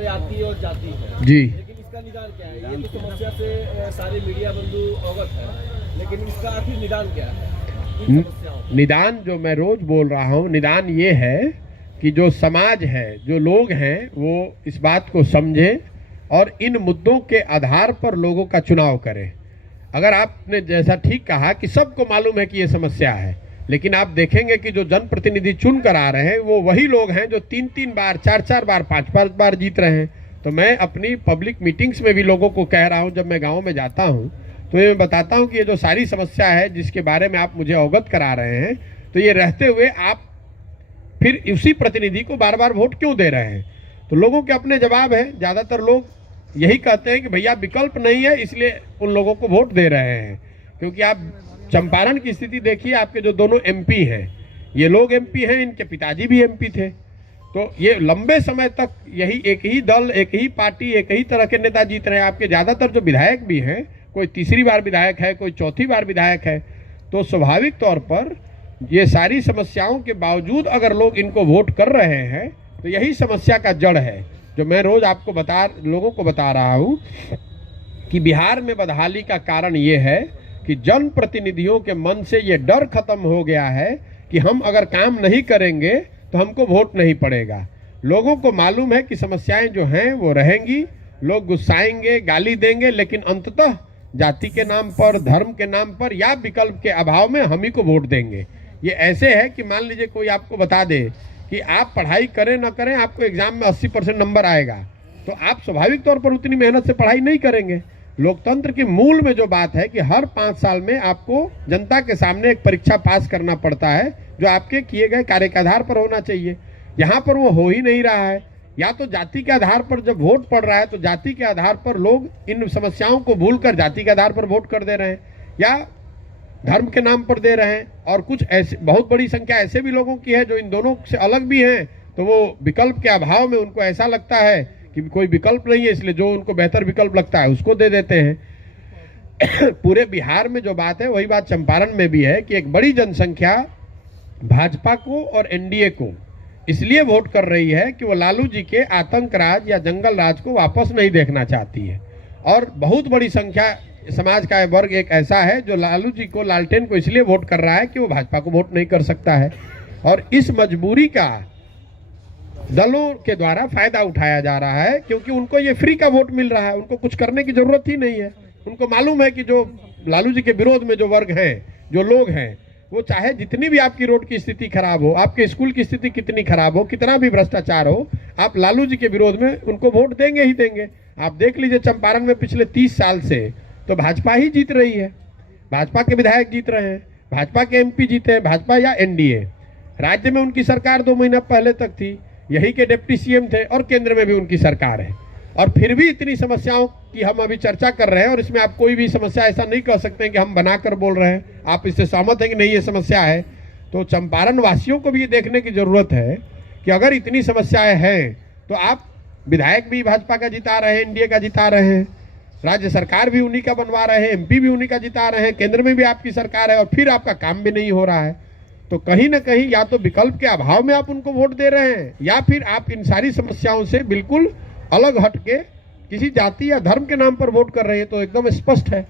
हमारे आती और जाती है जी, लेकिन इसका निदान क्या है? ये तो समस्या से सारे मीडिया बंधु अवगत है, लेकिन इसका आखिर निदान क्या है इन समस्याओं का? निदान जो मैं रोज बोल रहा हूँ, निदान ये है कि जो समाज है, जो लोग हैं, वो इस बात को समझें और इन मुद्दों के आधार पर लोगों का चुनाव करें। अगर आपने जैसा ठीक कहा कि सबको मालूम है कि ये समस्या है, लेकिन आप देखेंगे कि जो जनप्रतिनिधि चुन कर आ रहे हैं वो वही लोग हैं जो 3-3 बार, 4-4 बार, 5-5 बार जीत रहे हैं। तो मैं अपनी पब्लिक मीटिंग्स में भी लोगों को कह रहा हूं, जब मैं गांव में जाता हूं तो ये मैं बताता हूं कि ये जो सारी समस्या है जिसके बारे में आप मुझे अवगत करा रहे हैं, तो ये रहते हुए आप फिर उसी प्रतिनिधि को बार बार वोट क्यों दे रहे हैं? तो लोगों के अपने जवाब है। ज़्यादातर लोग यही कहते हैं कि भैया विकल्प नहीं है, इसलिए उन लोगों को वोट दे रहे हैं। क्योंकि आप चंपारण की स्थिति देखिए, आपके जो दोनों एमपी हैं, ये लोग एमपी हैं, इनके पिताजी भी एमपी थे। तो ये लंबे समय तक यही एक ही दल, एक ही पार्टी, एक ही तरह के नेता जीत रहे हैं। आपके ज़्यादातर जो विधायक भी हैं, कोई तीसरी बार विधायक है, कोई चौथी बार विधायक है। तो स्वाभाविक तौर पर ये सारी समस्याओं के बावजूद अगर लोग इनको वोट कर रहे हैं तो यही समस्या का जड़ है, जो मैं रोज आपको लोगों को बता रहा हूँ कि बिहार में बदहाली का कारण ये है कि जनप्रतिनिधियों के मन से ये डर खत्म हो गया है कि हम अगर काम नहीं करेंगे तो हमको वोट नहीं पड़ेगा। लोगों को मालूम है कि समस्याएं जो हैं वो रहेंगी, लोग गुस्साएंगे, गाली देंगे, लेकिन अंततः जाति के नाम पर, धर्म के नाम पर या विकल्प के अभाव में हम ही को वोट देंगे। ये ऐसे है कि मान लीजिए कोई आपको बता दे कि आप पढ़ाई करें ना करें, आपको एग्जाम में 80% नंबर आएगा, तो आप स्वाभाविक तौर पर उतनी मेहनत से पढ़ाई नहीं करेंगे। लोकतंत्र की मूल में जो बात है कि हर 5 साल में आपको जनता के सामने एक परीक्षा पास करना पड़ता है, जो आपके किए गए कार्य के आधार पर होना चाहिए। यहाँ पर वो हो ही नहीं रहा है। या तो जाति के आधार पर जब वोट पड़ रहा है तो जाति के आधार पर लोग इन समस्याओं को भूलकर जाति के आधार पर वोट कर दे रहे हैं, या धर्म के नाम पर दे रहे हैं। और कुछ ऐसे बहुत बड़ी संख्या ऐसे भी लोगों की है जो इन दोनों से अलग भी हैं, तो वो विकल्प के अभाव में उनको ऐसा लगता है कि कोई विकल्प नहीं है, इसलिए जो उनको बेहतर विकल्प लगता है उसको दे देते हैं। पूरे बिहार में जो बात है वही बात चंपारण में भी है कि एक बड़ी जनसंख्या भाजपा को और एनडीए को इसलिए वोट कर रही है कि वो लालू जी के आतंक राज या जंगल राज को वापस नहीं देखना चाहती है। और बहुत बड़ी संख्या समाज का वर्ग एक ऐसा है जो लालू जी को, लालटेन को इसलिए वोट कर रहा है कि वो भाजपा को वोट नहीं कर सकता है। और इस मजबूरी का दलों के द्वारा फायदा उठाया जा रहा है, क्योंकि उनको ये फ्री का वोट मिल रहा है, उनको कुछ करने की जरूरत ही नहीं है। उनको मालूम है कि जो लालू जी के विरोध में जो वर्ग हैं, जो लोग हैं, वो चाहे जितनी भी आपकी रोड की स्थिति खराब हो, आपके स्कूल की स्थिति कितनी खराब हो, कितना भी भ्रष्टाचार हो, आप लालू जी के विरोध में उनको वोट देंगे ही देंगे। आप देख लीजिए चंपारण में पिछले 30 साल से तो भाजपा ही जीत रही है, भाजपा के विधायक जीत रहे हैं, भाजपा के एमपी जीते हैं, भाजपा या एनडीए। राज्य में उनकी सरकार 2 महीना पहले तक थी, यही के डिप्टी सीएम थे, और केंद्र में भी उनकी सरकार है। और फिर भी इतनी समस्याओं की हम अभी चर्चा कर रहे हैं, और इसमें आप कोई भी समस्या ऐसा नहीं कह सकते हैं कि हम बनाकर बोल रहे हैं। आप इससे सहमत हैं कि नहीं ये समस्या है? तो चंपारण वासियों को भी ये देखने की जरूरत है कि अगर इतनी समस्याएं हैं तो आप विधायक भी भाजपा का जिता रहे हैं, एनडीए का जिता रहे हैं, राज्य सरकार भी उन्हीं का बनवा रहे हैं, एमपी भी उन्हीं का जिता रहे हैं, केंद्र में भी आपकी सरकार है, और फिर आपका काम भी नहीं हो रहा है। तो कहीं ना कहीं या तो विकल्प के अभाव में आप उनको वोट दे रहे हैं, या फिर आप इन सारी समस्याओं से बिल्कुल अलग हटके किसी जाति या धर्म के नाम पर वोट कर रहे हैं। तो एकदम स्पष्ट है